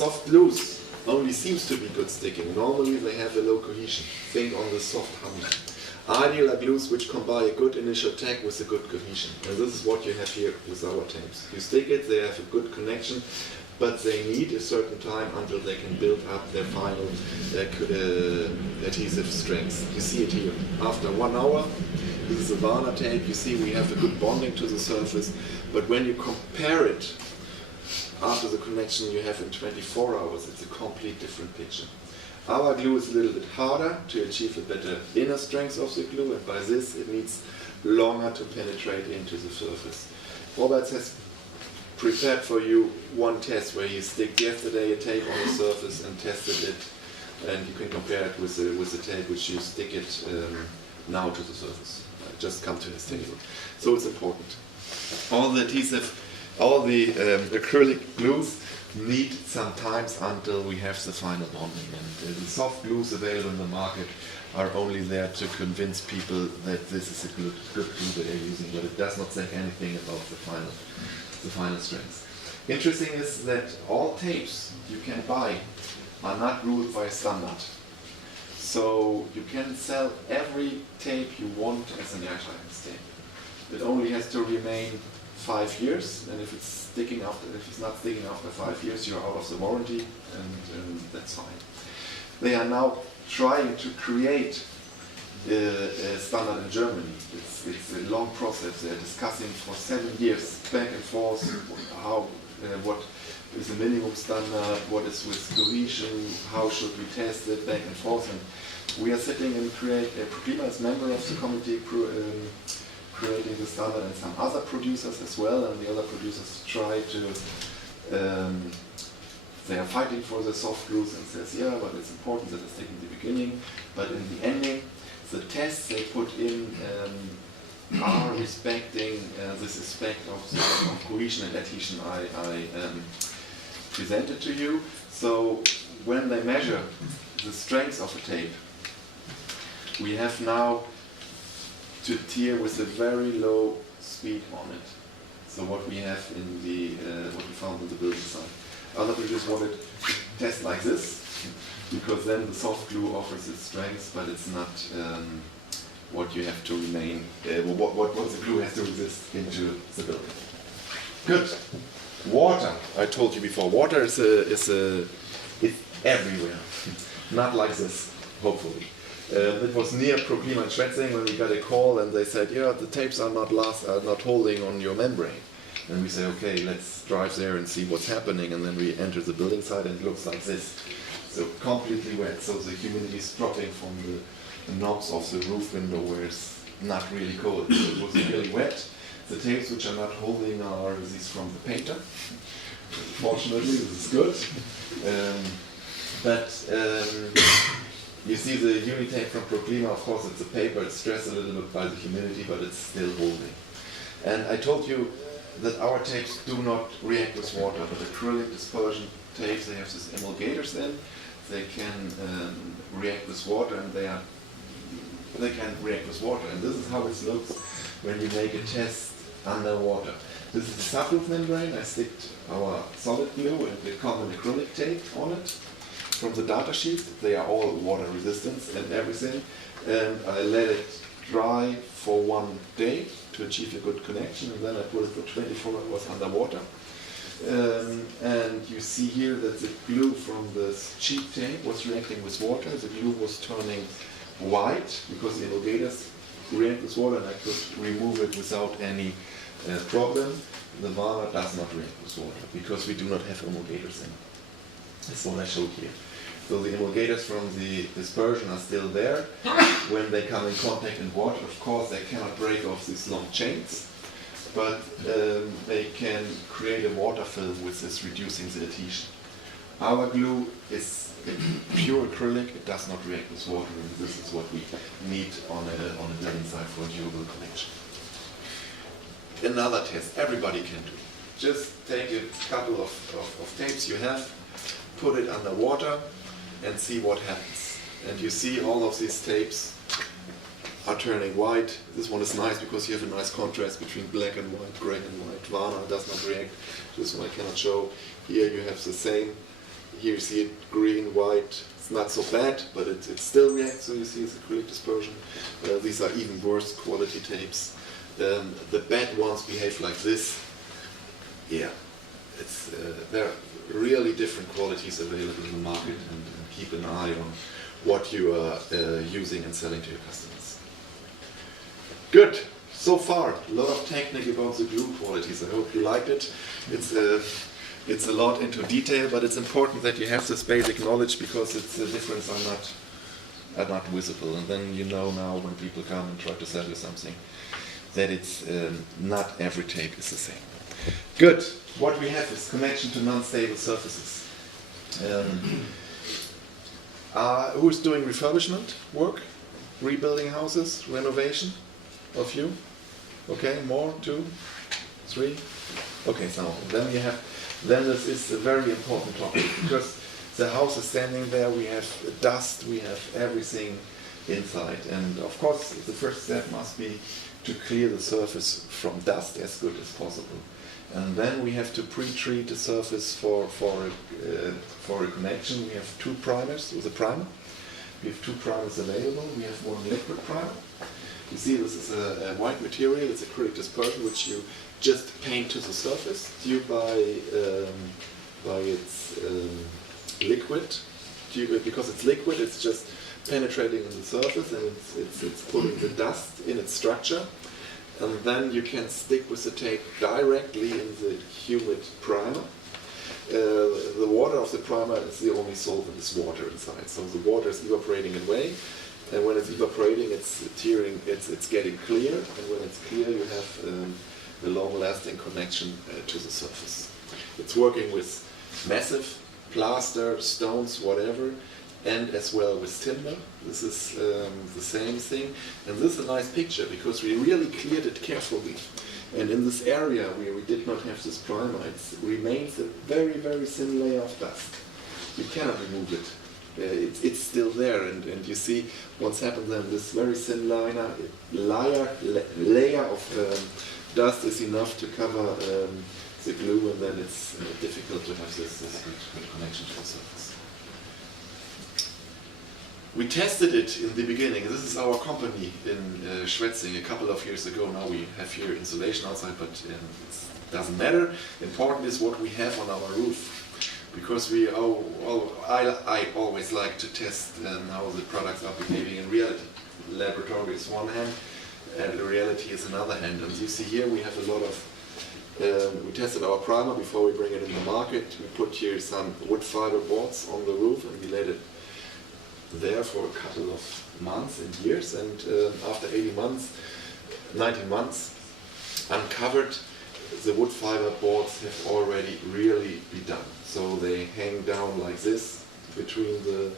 soft glues only seems to be good sticking. Normally they have a low cohesion. Think on the soft honey. Ideal are glues which combine a good initial tag with a good cohesion. And this is what you have here with our tapes. You stick it, they have a good connection, but they need a certain time until they can build up their final adhesive strength. You see it here. After 1 hour, this is a Varna tape, you see we have a good bonding to the surface, but when you compare it after the connection you have in 24 hours, it's a complete different picture. Our glue is a little bit harder to achieve a better inner strength of the glue, and by this it needs longer to penetrate into the surface. Roberts has prepared for you one test where he stick yesterday a tape on the surface and tested it, and you can compare it with the tape which you stick it now to the surface. Just come to his table. So it's important. All the adhesive, all the acrylic glues need some time until we have the final bonding, and the soft glues available in the market are only there to convince people that this is a good glue that they're using, but it does not say anything about the final strength. Interesting is that all tapes you can buy are not ruled by standard. So you can sell every tape you want as an airtight tape. It only has to remain 5 years, and if it's not sticking after 5 years, you're out of the warranty, and that's fine. They are now trying to create a standard in Germany. It's a long process. They're discussing for 7 years, back and forth, what is the minimum standard, what is with cohesion, how should we test it, back and forth. And we are sitting and ProClima is member of the committee creating the standard, and some other producers as well, and the other producers try to, they are fighting for the soft glues and says, yeah, but it's important that it's taken in the beginning, but in the ending, the tests they put in are respecting this aspect of cohesion and adhesion I presented to you. So when they measure the strength of a tape, we have now to tear with a very low speed on it. So what we have in the what we found in the building site. Other producers wanted to test like this, because then the soft glue offers its strength, but it's not what you have to remain, what the glue has to resist into the building. Good. Water. I told you before. Water is everywhere. Not like this, hopefully. It was near ProClima in Schwetzing when we got a call, and they said, yeah, the tapes are not holding on your membrane. And we say, okay, let's drive there and see what's happening. And then we enter the building site, and it looks like this. So completely wet. So the humidity is dropping from the knobs of the roof window where it's not really cold. It was really wet. The tapes which are not holding are these from the painter. Fortunately, this is good. You see the Unitape from ProClima, of course it's a paper, it's stressed a little bit by the humidity, but it's still holding. And I told you that our tapes do not react with water, but acrylic dispersion tapes, they have these emulgators in, they can react with water, and they can react with water. And this is how it looks when you make a test underwater. This is the subroof membrane. I sticked our solid glue and the common acrylic tape on it. From the data sheet, they are all water resistant and everything, and I let it dry for 1 day to achieve a good connection, and then I put it for 24 hours underwater. And you see here that the glue from the cheap tape was reacting with water. The glue was turning white because the emulgators react with water, and I could remove it without any problem. The Varna does not react with water because we do not have emulgators in. That's what I showed here. So the emulgators from the dispersion are still there. When they come in contact in water, of course, they cannot break off these long chains, but they can create a water film which is reducing the adhesion. Our glue is pure acrylic, it does not react with water, and this is what we need on a building site for a durable connection. Another test everybody can do. Just take a couple of tapes you have, put it under water, and see what happens. And you see all of these tapes are turning white. This one is nice because you have a nice contrast between black and white, gray and white. Varna does not react. This one I cannot show. Here you have the same. here you see it green, white. It's not so bad, but it still reacts. So you see it's acrylic dispersion. These are even worse quality tapes. The bad ones behave like this. Yeah, there are really different qualities available in the market, and keep an eye on what you are using and selling to your customers. Good. So far, a lot of technique about the glue qualities. I hope you liked it. It's a lot into detail, but it's important that you have this basic knowledge, because the difference are not visible. And then you know now when people come and try to sell you something that it's not every tape is the same. Good. What we have is connection to non-stable surfaces. Who's doing refurbishment work? Rebuilding houses? Renovation? Of you? Okay, more? 2? 3? Okay, so then this is a very important topic, because the house is standing there, we have dust, we have everything inside. And of course, the first step must be to clear the surface from dust as good as possible. And then we have to pre-treat the surface for a connection. We have 2 primers with a primer. We have 2 primers available. We have one liquid primer. You see, this is a white material. It's acrylic dispersion, which you just paint to the surface due by its liquid. Because it's liquid, it's just penetrating in the surface, and it's putting the dust in its structure. And then you can stick with the tape directly in the humid primer. The water of the primer is the only solvent, is water inside. So the water is evaporating away, and when it's evaporating, it's getting clear. And when it's clear, you have a long-lasting connection to the surface. It's working with massive plaster, stones, whatever, and as well with timber. This is the same thing. And this is a nice picture, because we really cleared it carefully. And in this area where we did not have this primer, it remains a very, very thin layer of dust. You cannot remove it. It's still there, and you see what's happened then. This very thin layer of dust is enough to cover the glue, and then it's difficult to have this good connection to the surface. We tested it in the beginning. This is our company in Schwetzing a couple of years ago. Now we have here insulation outside, but it doesn't matter. Important is what we have on our roof, because I always like to test how the products are behaving in reality. Laboratory is one hand, and the reality is another hand. And you see here we have a lot of, we tested our primer before we bring it in the market. We put here some wood fiber boards on the roof, and we let it there for a couple of months and years, and after 19 months, uncovered, the wood fiber boards have already really been done. So they hang down like this between the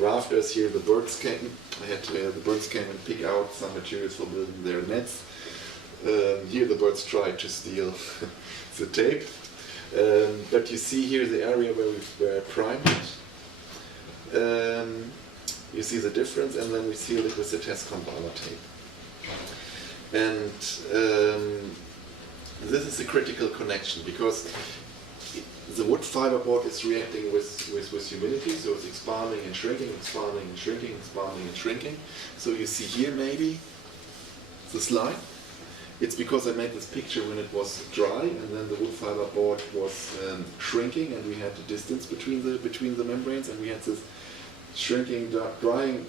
rafters. Here the birds came. The birds came and pick out some materials for building their nets. Here the birds tried to steal the tape. But you see here the area where we primed it. You see the difference, and then we seal it with the test compiler tape. And this is a critical connection, because the wood fiber board is reacting with humidity, so it's expanding and shrinking, expanding and shrinking, expanding and shrinking. So you see here maybe this line. It's because I made this picture when it was dry, and then the wood fiber board was shrinking, and we had the distance between the membranes, and we had this shrinking, drying,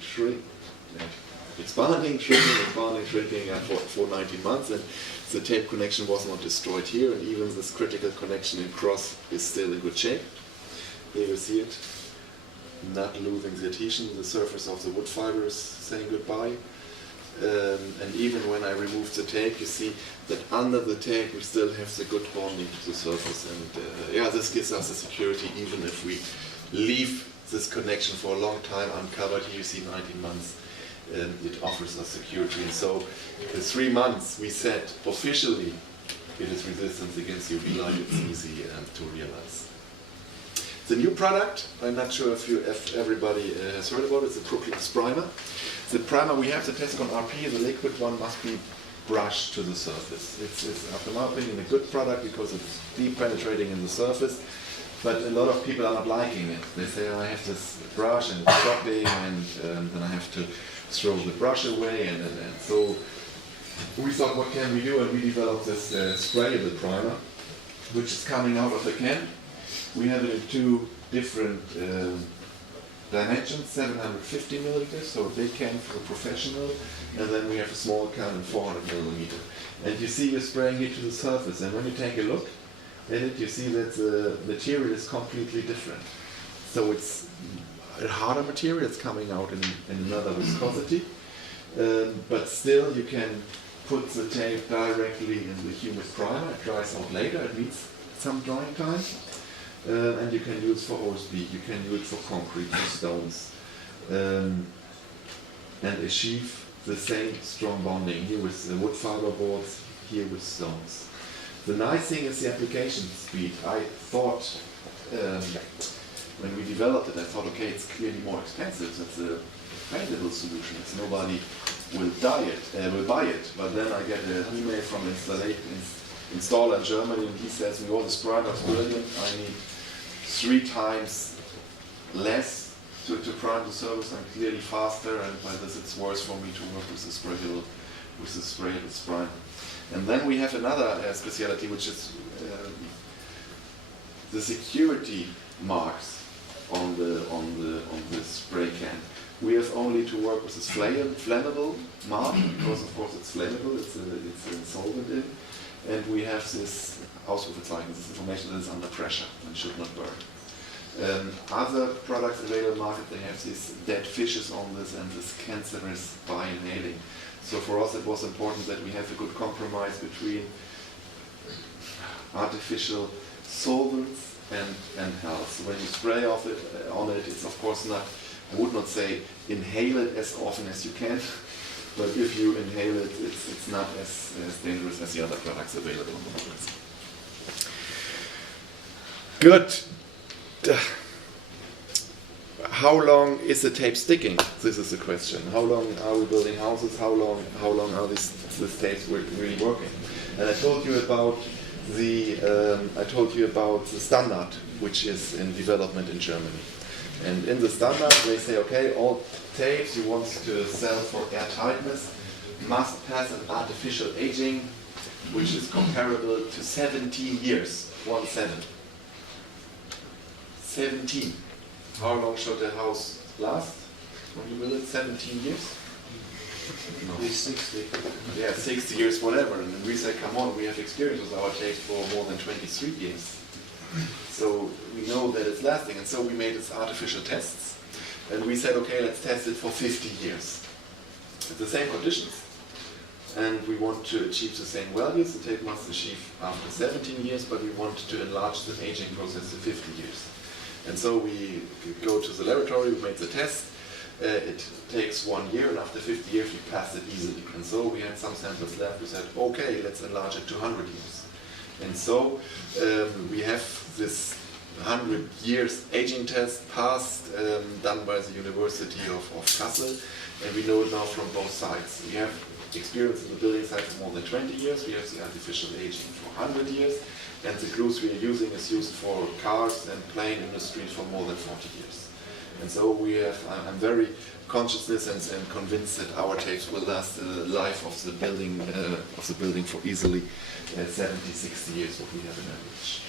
expanding, shrinking, expanding, shrinking for 19 months, and the tape connection was not destroyed here, and even this critical connection in cross is still in good shape. Here you see it, not losing the adhesion. The surface of the wood fiber is saying goodbye. And even when I remove the tape, you see that under the tape we still have the good bonding to the surface, and yeah, this gives us a security even if we leave this connection for a long time uncovered. Here you see 19 months, it offers us security. And so in 3 months we said officially it is resistance against UV light. It's easy to realize. The new product, I'm not sure if everybody has heard about it, it's the ProClima primer. The primer we have, the Tescon RP, the liquid one, must be brushed to the surface. It's after my opinion, a good product because it's deep penetrating in the surface. But a lot of people are not liking it. They say, oh, I have this brush and it's dropping, and then I have to throw the brush away, and so we thought, what can we do? And we developed this sprayable primer, which is coming out of the can. We have it in two different dimensions, 750 milliliters, so a big can for a professional, and then we have a small can in 400 millimeter. And you see you're spraying it to the surface, and when you take a look at it, you see that the material is completely different. So it's a harder material, it's coming out in another viscosity, but still you can put the tape directly in the humid primer. It dries out later, it needs some drying time. And you can use for OSB, you can use it for concrete, for stones, and achieve the same strong bonding here with the wood fiber boards, here with stones. The nice thing is the application speed. I thought, when we developed it, I thought, okay, it's clearly more expensive. It's a paintable solution. It's nobody will buy it. But then I get an email from installer in Germany, and he says, "Oh, this primer is brilliant. I need 3 times less to prime the surface. I'm clearly faster, and by this it's worse for me to work with the sprayable primer." And then we have another specialty, which is the security marks on the spray can. We have only to work with this flammable mark, because of course it's flammable, it's a solvent in, and we have this Ausrufezeichen, this information that is under pressure and should not burn. Other products available in the market, they have these dead fishes on this and this cancerous by inhaling. So for us it was important that we have a good compromise between artificial solvents and health. So when you spray on it, it's of course not, I would not say inhale it as often as you can, but if you inhale it, it's not as dangerous as the other products available on the market. Good. How long is the tape sticking? This is the question. How long are we building houses? How long are these tapes really working? And I told you about the standard, which is in development in Germany. And in the standard, they say, okay, all tapes you want to sell for airtightness must pass an artificial aging, which is comparable to 17 years. 17. How long should a house last when you build it? 17 years? No. 60. Yeah, 60 years, whatever. And then we say, come on, we have experience with our tapes for more than 23 years. So we know that it's lasting. And so we made these artificial tests. And we said, okay, let's test it for 50 years. It's the same conditions. And we want to achieve the same values. The tape must achieve after 17 years, but we want to enlarge the aging process to 50 years. And so we go to the laboratory, we make the test. It takes 1 year, and after 50 years we pass it easily. And so we had some samples left. We said, okay, let's enlarge it to 100 years. And so we have this 100 years aging test passed, done by the University of Kassel, and we know it now from both sides. We have experience in the building site for more than 20 years. We have the artificial aging for 100 years. And the glues we are using is used for cars and plane industry for more than 40 years. And so we have, I'm very conscious and convinced that our tapes will last the life of the building for easily 70, 60 years, what we have in average.